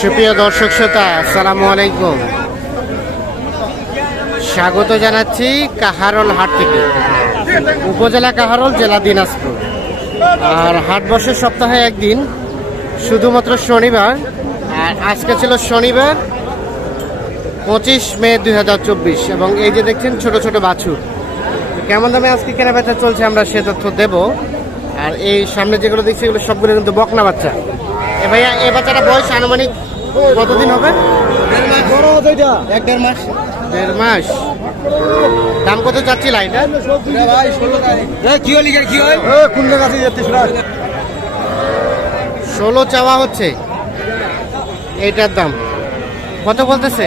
সুপ্রিয় দর্শক শ্রোতা, আসসালামু আলাইকুম। স্বাগত জানাচ্ছি কাহারল হাট থেকে। উপজেলা কাহারল, জেলা দিনাজপুর। আর হাট সপ্তাহে একদিন, শুধুমাত্র শনিবার। আর আজকে ছিল শনিবার, পঁচিশ মে দুই হাজার চব্বিশ। এবং এই যে দেখছেন, ছোট ছোট বাছুর। কেমন দামে আজকে কেনা বেচা চলছে আমরা সে তথ্য দেব। আর এই সামনে যেগুলো দেখছি, এগুলো সবগুলো কিন্তু বকনা বাচ্চা। ভাইয়া এই বাচ্চাটা বয়স আনুমানিক কতদিন হবে? এক দেড় মাস। দেড় মাস। দাম কত চাচ্ছিল এটা কি হলি কি হয়? কোন জায়গা থেকে যাচ্ছিস ষোলো চাওয়া হচ্ছে। এইটার দাম। কত বলতেছে?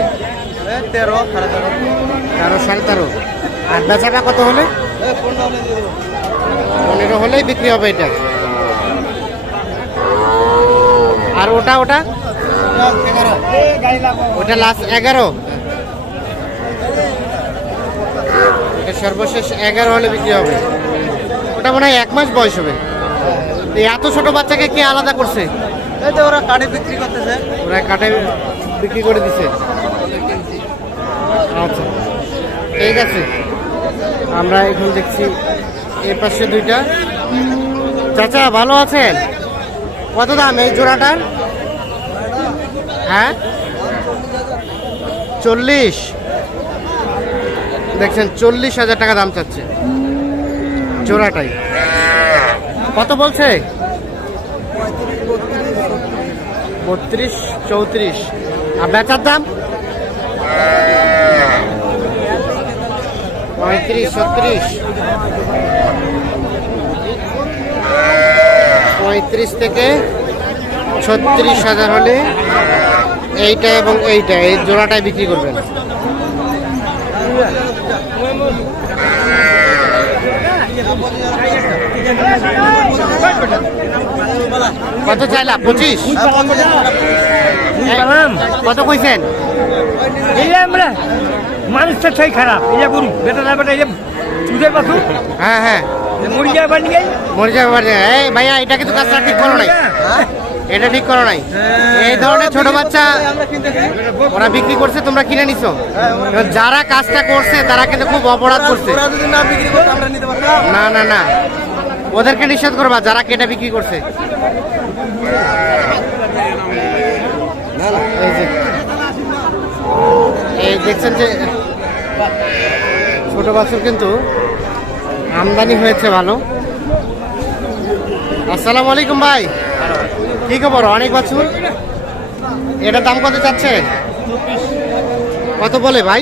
তেরো সাড়ে তেরো। তেরো সাড়ে তেরো। আর বেচাটা কত হলে? পনেরো হলেই বিক্রি হবে এটা। আর ওটা ওটা? ওটা লাস্ট এগারো। এটা সর্বশেষ এগারো হলে বিক্রি হবে। ওটা মনে হয় এক মাস বয়স হবে। এত ছোট বাচ্চাকে কে আলাদা করছে? ওরা কাঠে বিক্রি করতেছে। ওরা কাটে বিক্রি করে দিছে। আচ্ছা। ঠিক আছে। আমরা এখন দেখছি এর পাশে দুইটা। চাচা ভালো আছেন? কত দাম এই জোড়াটার? হ্যাঁ? চল্লিশ। দেখছেন, চল্লিশ হাজার টাকা দাম চাচ্ছে। জোড়াটাই। কত বলছে? বত্রিশ, চৌত্রিশ। আর বেচার দাম? পঁয়ত্রিশ, ছত্রিশ। পঁয়ত্রিশ থেকে ছত্রিশ হাজার হলে এইটা এবং এইটা এই জোড়াটাই বিক্রি করবেন। কত চাইলা? পঁচিশ? কত কইছেন? আমরা মানুষটা সেই খারাপ। এই যে গরু বেটা না বেটা এই যে হ্যাঁ হ্যাঁ। এই ভাইয়া এটা কিন্তু কাজটা ঠিক করো নাই। এটা ঠিক করো নাই। এই ধরনের ছোট বাচ্চা ওরা বিক্রি করছে তোমরা কিনে নিছো। যারা কাজটা করছে তারা কিন্তু খুব অপরাধ করছে। না না না না। ওদেরকে নিষেধ করবা যারা কেটে বিক্রি করছে। এই এই দেখছেন যে ছোট বাছুর কিন্তু আমদানি হয়েছে ভালো। আসসালামু আলাইকুম ভাই। কি খবর? অনেক বছর। এটার দাম কত চাচ্ছে? কত বলে ভাই?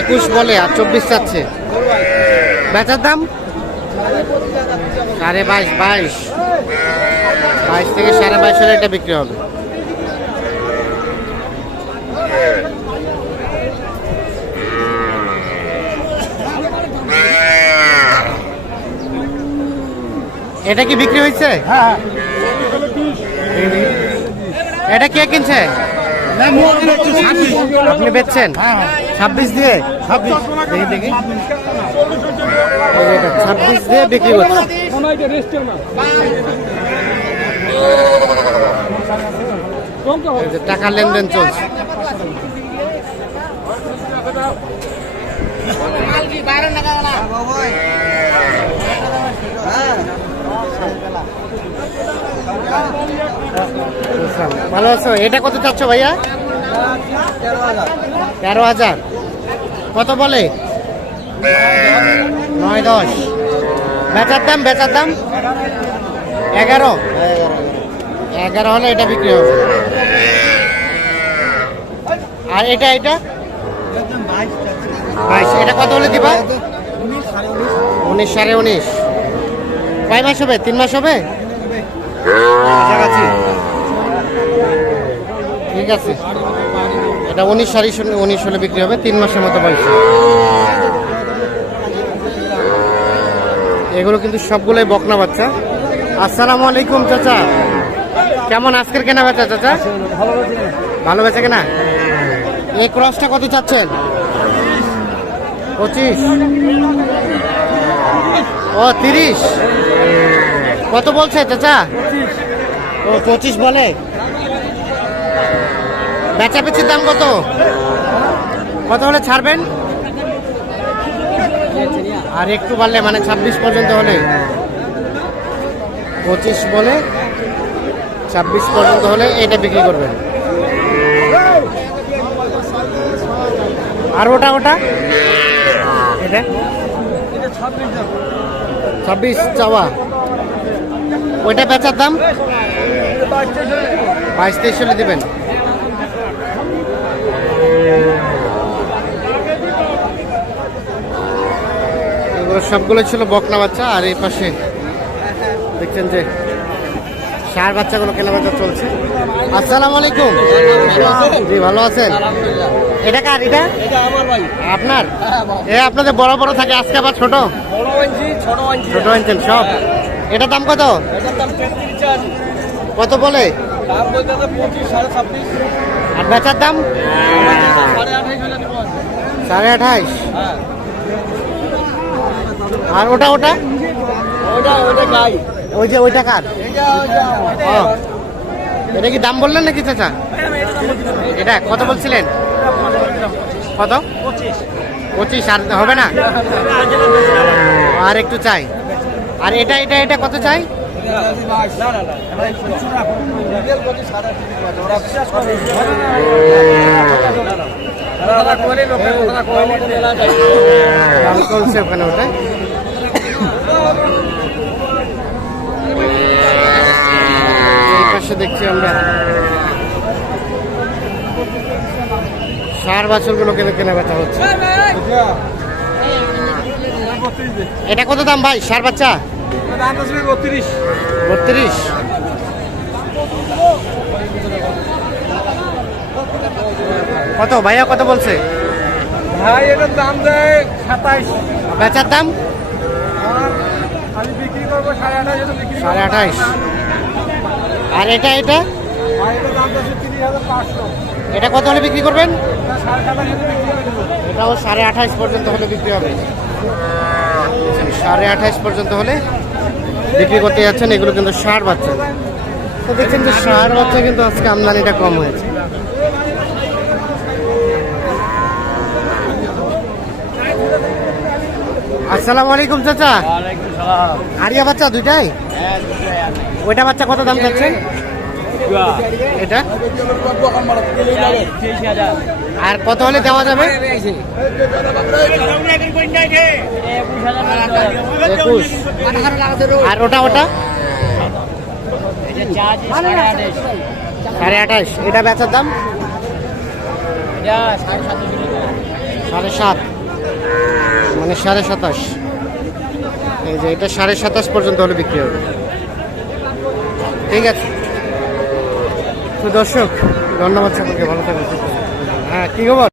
একুশ বলে আর চব্বিশ চাচ্ছে। বেচার দাম? সাড়ে বাইশ বাইশ। বাইশ থেকে সাড়ে বাইশ হলে এটা বিক্রি হবে। এটা কি বিক্রি হয়েছে? হ্যাঁ এটা কে কিনছে? আপনি বেচছেন? ছাব্বিশ দিয়ে? ছাব্বিশ। দেখি দেখি। দিয়ে বিক্রি করছে টাকার লেনদেন চলছে। ভালো আছো? এটা কত চাচ্ছ ভাইয়া? তেরো হাজার। কত বলে? নয় দশ। বেচার দাম বেচার দাম? এগারো। এগারো হলে এটা বিক্রি হবে। আর এটা এটা? বাইশ। এটা কত হলে দিবা? উনিশ সাড়ে উনিশ। কয় মাস হবে? তিন মাস হবে। ঠিক আছে। এটা উনিশ সাড়ে উনিশ হলে বিক্রি হবে তিন মাসের মতো বয়স। এগুলো কিন্তু সবগুলোই বকনা বাচ্চা। আসসালামু আলাইকুম চাচা। কেমন আজকের কেনা বেচা চাচা? ভালো বেচা কেনা? এই ক্রসটা কত চাচ্ছেন? পঁচিশ। ও, তিরিশ। কত বলছে চাচা? ও, পঁচিশ বলে। বেচা বেচির দাম কত? কত হলে ছাড়বেন? আর একটু বাড়লে মানে ছাব্বিশ পর্যন্ত হলে। পঁচিশ বলে, ছাব্বিশ পর্যন্ত হলে এটা বিক্রি করবেন। আর ওটা ওটা? এটা? ছাব্বিশ চাওয়া। ওইটা বেচার দাম? বাইশ তেইশ হলে দিবেন সবগুলো ছিল বকনা বাচ্চা, আর এই পাশে দেখছেন যে সার বাচ্চাগুলো কেনা বেচা চলছে। আসসালামু আলাইকুম। জি ভালো আছেন? এটা কার এটা? এটা আমার ভাই। আপনার? এ আপনাদের বড় বড় থাকে আজকে আবার ছোট? বড় আনছি ছোট আনছি ছোট আনছেন সব? এটা দাম কত? কত বলে? আর বেচার দাম? সাড়ে আঠাইশ হলে দেবো সাড়ে হ্যাঁ। আর ওটা ওটা? ওটা ওটা গাই ওই যে ওইটা কার? এটা ওইটা ও। এটা কি দাম বললেন নাকি চাচা এটা কত বলছিলেন কত পঁচিশ আর হবে না আর একটু চাই আর এটা এটা এটা কত চাই ওখানে ওটা পাশে দেখছি আমরা। সার বাছরগুলো কেনে কেনা বেচা হচ্ছে। এটা কত দাম ভাই সার বাচ্চা? বত্রিশ। বত্রিশ কত ভাইয়া কত বলছে? ভাই এটার দাম দেয় সাতাইশ। বেচার দাম? সাড়ে আঠাইশ আর এটা এটা? এটা কত হলে বিক্রি করবেন? এটাও সাড়ে আঠাইশ পর্যন্ত হলে বিক্রি হবে। সাড়ে আঠাইশ পর্যন্ত হলে বিক্রি করতে যাচ্ছেন এগুলো কিন্তু সার বাচ্চা। তো দেখছেন যে সার বাচ্চা কিন্তু আজকে আমদানিটা কম হয়েছে। আসসালামু আলাইকুম চাচা। আরিয়া বাচ্চা দুইটাই। ওইটা বাচ্চা কত দাম যাচ্ছেন এটা? আর কত হলে দেওয়া যাবে? একুশ। আর ওটা ওটা? সাড়ে আঠাশ। এটা বেচার দাম? সাড়ে সাত। মানে সাড়ে সাতাশ। এই যে, এটা সাড়ে সাতাশ পর্যন্ত হলে বিক্রি হবে। ঠিক আছে। তো দর্শক ধন্যবাদ সকলকে ভালো থাকবে হ্যাঁ কী খবর?